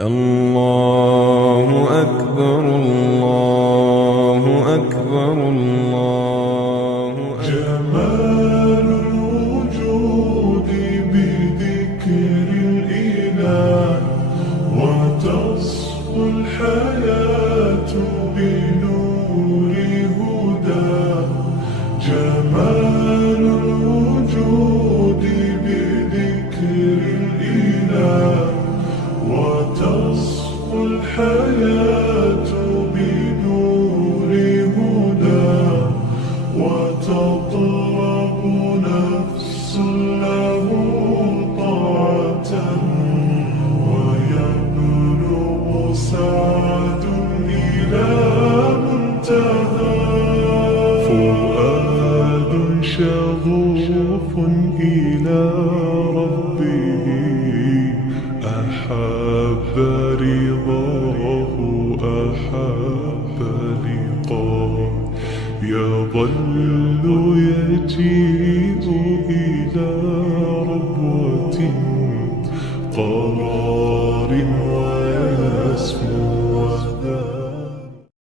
الله أكبر الله أكبر الله أكبر. جمال الوجود بذكر الإله، وتصفو الحياة بنور هداه. جمال الوجود بذكر الإله، وتصفو الحياة بنور هداه. وتطلب نفس له طاعة، ويبلغ سعد إلى منتهى. فؤاد شغوف إلى ربه، أحب رضاه أحب لقاه. يظل يجيء إلى ربوة قرار